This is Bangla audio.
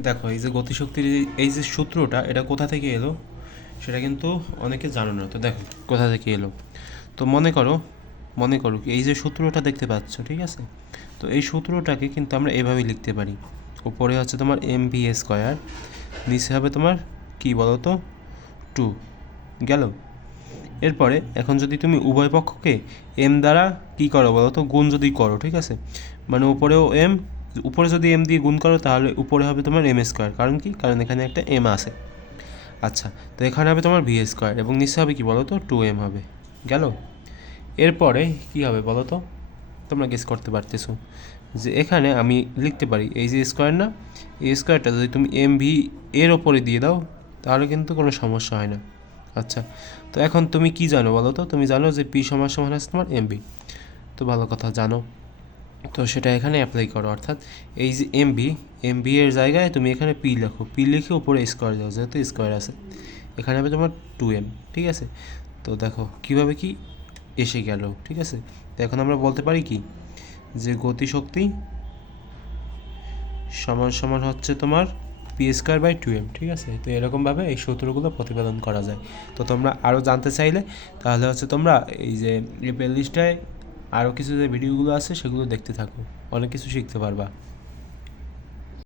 দেখো, এই যে গতিশক্তির এই- যে সূত্রটা, এটা কোথা থেকে এলো? সেটা কিন্তু অনেকে জানো না। তো দেখো, কোথা থেকে এলো? তো মনে করো মনে করো এই যে সূত্রটা দেখতে পাচ্ছ, ঠিক আছে? তো এই সূত্রটাকে কিন্তু আমরা এভাবে লিখতে পারি। উপরে হচ্ছে তোমার এম ভি স্কোয়ার, নিচে হবে তোমার কি বলো তো টু। গেল? এরপরে এখন যদি তুমি উভয় পক্ষকে এম দ্বারা কি করো বলো তো গুণ যদি করো, ঠিক আছে? মানে উপরেও এম উপরে যদি এম দিয়ে গুণ করো, তাহলে উপরে হবে তোমার এম স্কোয়ার কারণ কি? কারণ এখানে একটা এম আছে। আচ্ছা তো এখানে হবে তোমার ভি স্কোয়ার এবং নিচে হবে কি বলো তো টু এম হবে। গেল? এরপরে কি হবে বলো তো তোমরা গেস করতে পারতেছো যে এখানে আমি লিখতে পারি এই যে স্কোয়ার না, এই স্কোয়ারটা যদি তুমি এম ভি এর ওপরে দিয়ে দাও, তাহলে কিন্তু কোনো সমস্যা হয় না। আচ্ছা তো এখন তুমি কি জানো বলো তো তুমি জানো যে পি সমান সমান আছে তোমার এম বি তো ভালো কথা, জানো। তো সেটা এখানে অ্যাপ্লাই করো, অর্থাৎ এই যে এম বি এম বি এর জায়গায় তুমি এখানে পি লেখো। পি লিখে উপরে স্কোয়ার দাও, যেহেতু স্কোয়ার আছে। এখানে হবে তোমার টু এম ঠিক আছে? তো দেখো, কীভাবে কি এসে গেল, ঠিক আছে? তো এখন আমরা বলতে পারি কি? যে গতিশক্তি সমান সমান হচ্ছে তোমার P square by two M ঠিক আছে? তো এরকমভাবে এই সূত্রগুলো প্রতিপাদন করা যায়। তো তোমরা আরও জানতে চাইলে, তাহলে হচ্ছে তোমরা এই যে এই প্লেলিস্টটায় আরও কিছু যে ভিডিওগুলো আছে সেগুলো দেখতে থাকো। অনেক কিছু শিখতে পারবা।